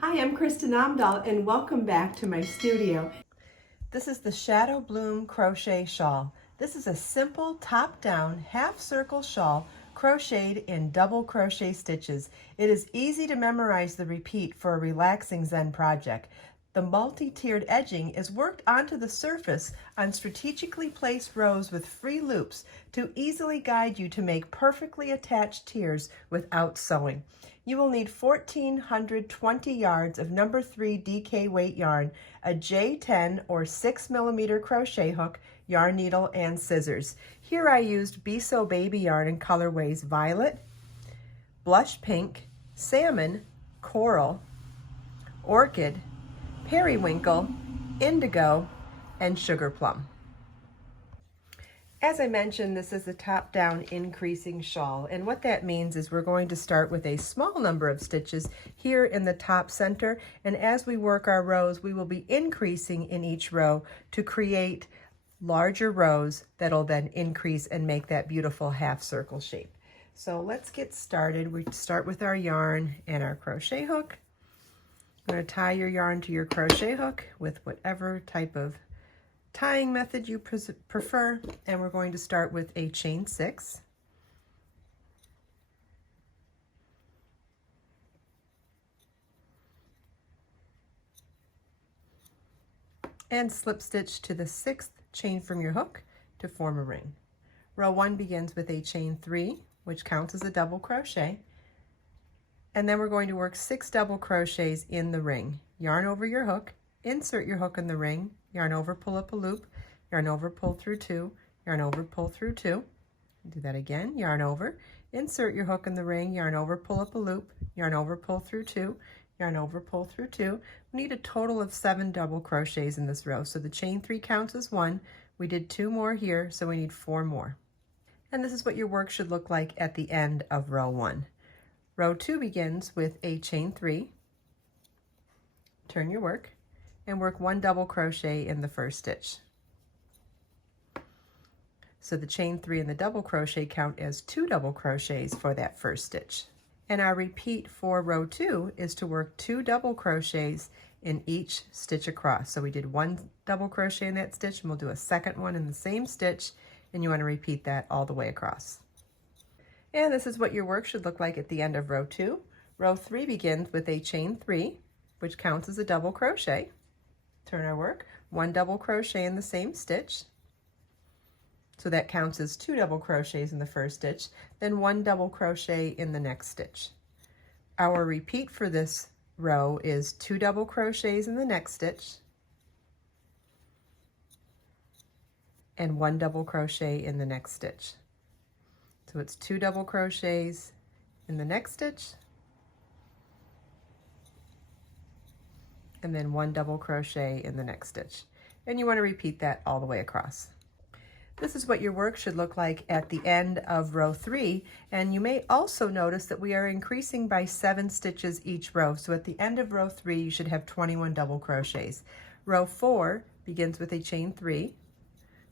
Hi, I'm Kristen Amdahl and welcome back to my studio. This is the Shadow Bloom Crochet Shawl. This is a simple top-down half circle shawl crocheted in double crochet stitches. It is easy to memorize the repeat for a relaxing Zen project. The multi-tiered edging is worked onto the surface on strategically placed rows with free loops to easily guide you to make perfectly attached tiers without sewing. You will need 1,420 yards of number 3 DK weight yarn, a J10 or 6mm crochet hook, yarn needle, and scissors. Here I used Biso baby yarn in colorways violet, blush pink, salmon, coral, orchid, periwinkle, indigo, and sugar plum. As I mentioned, this is a top-down increasing shawl, and what that means is we're going to start with a small number of stitches here in the top center, and as we work our rows, we will be increasing in each row to create larger rows that'll then increase and make that beautiful half circle shape. So let's get started. We start with our yarn and our crochet hook. I'm going to tie your yarn to your crochet hook with whatever type of tying method you prefer, and we're going to start with a chain 6. And slip stitch to the 6th chain from your hook to form a ring. Row 1 begins with a chain 3, which counts as a double crochet, and then we're going to work 6 double crochets in the ring. Yarn over your hook, insert your hook in the ring, yarn over, pull up a loop, yarn over, pull through 2, yarn over, pull through 2. Do that again, yarn over, insert your hook in the ring, yarn over, pull up a loop, yarn over, pull through 2, yarn over, pull through 2. We need a total of 7 double crochets in this row. So the chain 3 counts as 1. We did 2 more here, so we need 4 more. And this is what your work should look like at the end of row 1. Row 2 begins with a chain 3. Turn your work and work 1 double crochet in the first stitch. So the chain 3 and the double crochet count as 2 double crochets for that first stitch. And our repeat for row 2 is to work 2 double crochets in each stitch across. So we did 1 double crochet in that stitch, and we'll do a second one in the same stitch, and you want to repeat that all the way across. And this is what your work should look like at the end of row 2. Row 3 begins with a chain 3, which counts as a double crochet. Turn our work, 1 double crochet in the same stitch. So that counts as 2 double crochets in the first stitch, then 1 double crochet in the next stitch. Our repeat for this row is 2 double crochets in the next stitch and 1 double crochet in the next stitch. So it's 2 double crochets in the next stitch and then 1 double crochet in the next stitch. And you want to repeat that all the way across. This is what your work should look like at the end of row 3, and you may also notice that we are increasing by 7 stitches each row. So at the end of row 3, you should have 21 double crochets. Row 4 begins with a chain 3,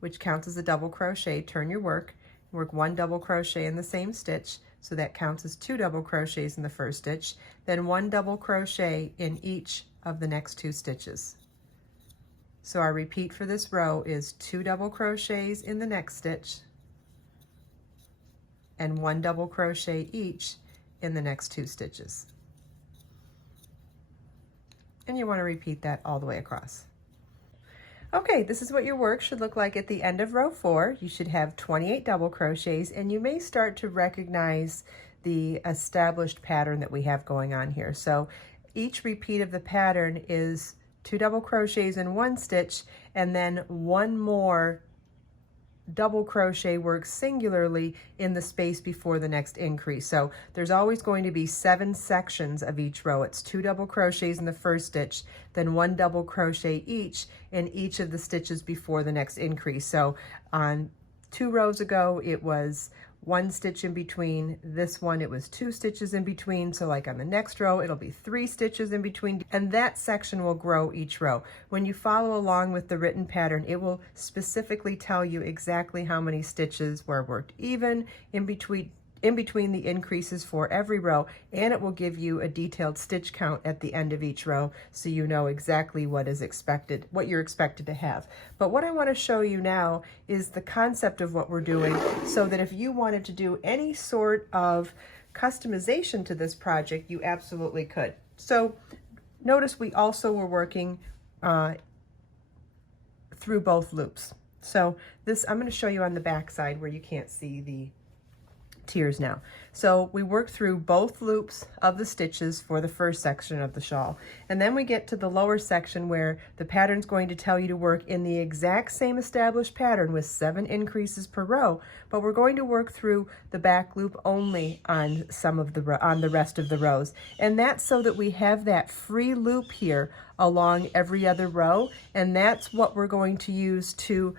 which counts as a double crochet. Turn your work, work 1 double crochet in the same stitch, so that counts as 2 double crochets in the first stitch, then 1 double crochet in each of the next 2 stitches. So our repeat for this row is 2 double crochets in the next stitch and 1 double crochet each in the next 2 stitches. And you want to repeat that all the way across. Okay, this is what your work should look like at the end of row 4. You should have 28 double crochets, and you may start to recognize the established pattern that we have going on here. So each repeat of the pattern is 2 double crochets in 1 stitch, and then 1 more double crochet works singularly in the space before the next increase. So there's always going to be 7 sections of each row. It's 2 double crochets in the first stitch, then 1 double crochet each in each of the stitches before the next increase. So on 2 rows ago, it was 1 stitch in between. This one, it was 2 stitches in between. So like on the next row, it'll be 3 stitches in between, and that section will grow each row. When you follow along with the written pattern, it will specifically tell you exactly how many stitches were worked even in between in between the increases for every row, and it will give you a detailed stitch count at the end of each row so you know exactly what is expected, what you're expected to have. But what I want to show you now is the concept of what we're doing, so that if you wanted to do any sort of customization to this project, you absolutely could. So notice we also were working through both loops. So this, I'm going to show you on the back side where you can't see the tiers now. So we work through both loops of the stitches for the first section of the shawl, and then we get to the lower section where the pattern's going to tell you to work in the exact same established pattern with 7 increases per row, but we're going to work through the back loop only on the rest of the rows, and that's so that we have that free loop here along every other row, and that's what we're going to use to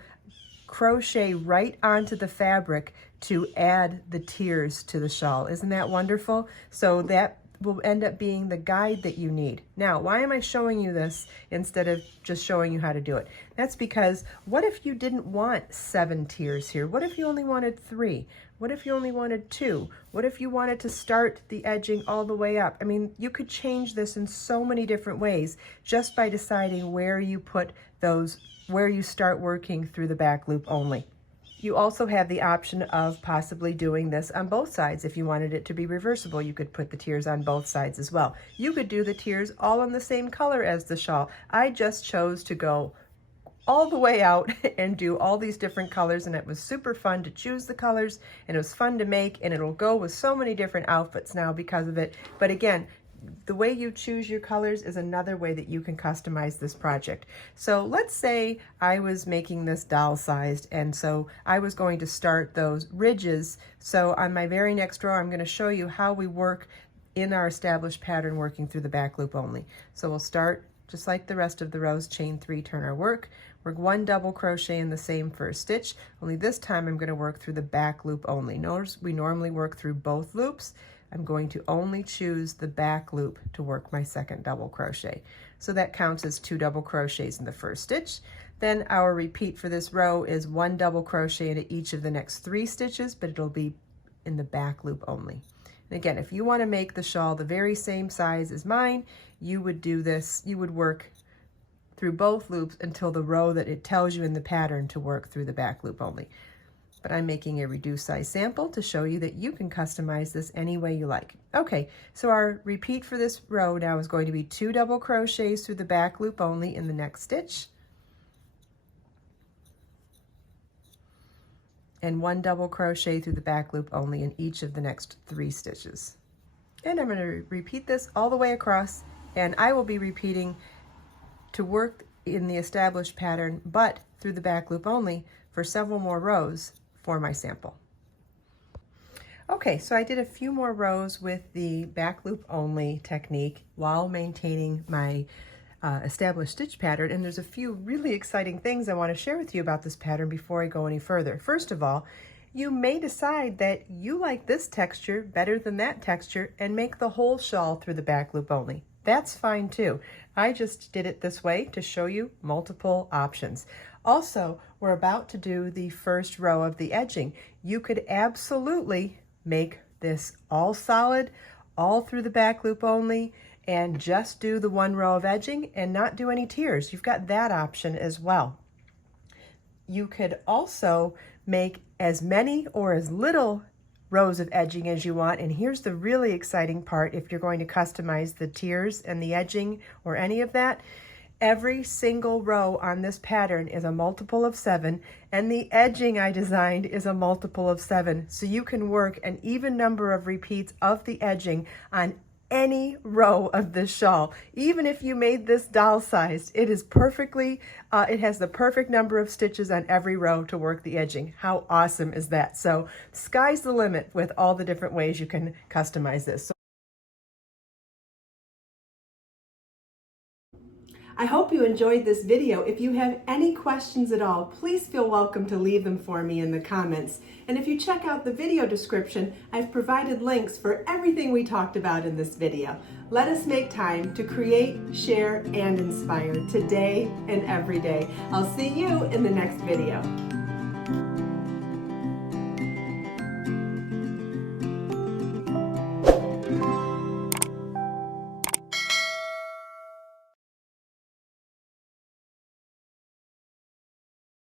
crochet right onto the fabric to add the tiers to the shawl. Isn't that wonderful? So that will end up being the guide that you need. Now, why am I showing you this instead of just showing you how to do it? That's because what if you didn't want 7 tiers here? What if you only wanted 3? What if you only wanted 2? What if you wanted to start the edging all the way up? I mean, you could change this in so many different ways just by deciding where you put those, where you start working through the back loop only. You also have the option of possibly doing this on both sides. If you wanted it to be reversible, you could put the tiers on both sides as well. You could do the tiers all in the same color as the shawl. I just chose to go all the way out and do all these different colors, and it was super fun to choose the colors, and it was fun to make, and it'll go with so many different outfits now because of it. But again, the way you choose your colors is another way that you can customize this project. So let's say I was making this doll sized, and so I was going to start those ridges. So on my very next row, I'm going to show you how we work in our established pattern working through the back loop only. So we'll start just like the rest of the rows, chain 3, turn our work, work 1 double crochet in the same first stitch, only this time I'm going to work through the back loop only. Notice we normally work through both loops. I'm going to only choose the back loop to work my second double crochet. So that counts as 2 double crochets in the first stitch. Then our repeat for this row is 1 double crochet into each of the next 3 stitches, but it'll be in the back loop only. And again, if you want to make the shawl the very same size as mine, you would do this, you would work through both loops until the row that it tells you in the pattern to work through the back loop only. But I'm making a reduced size sample to show you that you can customize this any way you like. Okay, so our repeat for this row now is going to be 2 double crochets through the back loop only in the next stitch, and 1 double crochet through the back loop only in each of the next 3 stitches. And I'm going to repeat this all the way across, and I will be repeating to work in the established pattern, but through the back loop only for several more rows for my sample. Okay, so I did a few more rows with the back loop only technique while maintaining my established stitch pattern, and there's a few really exciting things I want to share with you about this pattern before I go any further. First of all, you may decide that you like this texture better than that texture and make the whole shawl through the back loop only. That's fine too. I just did it this way to show you multiple options. Also, we're about to do the first row of the edging. You could absolutely make this all solid, all through the back loop only, and just do the 1 row of edging and not do any tiers. You've got that option as well. You could also make as many or as little rows of edging as you want, and here's the really exciting part if you're going to customize the tiers and the edging or any of that. Every single row on this pattern is a multiple of 7, and the edging I designed is a multiple of 7. So you can work an even number of repeats of the edging on any row of this shawl. Even if you made this doll sized, it is perfectly, it has the perfect number of stitches on every row to work the edging. How awesome is that? So sky's the limit with all the different ways you can customize this. I hope you enjoyed this video. If you have any questions at all, please feel welcome to leave them for me in the comments. And if you check out the video description, I've provided links for everything we talked about in this video. Let us make time to create, share, and inspire today and every day. I'll see you in the next video.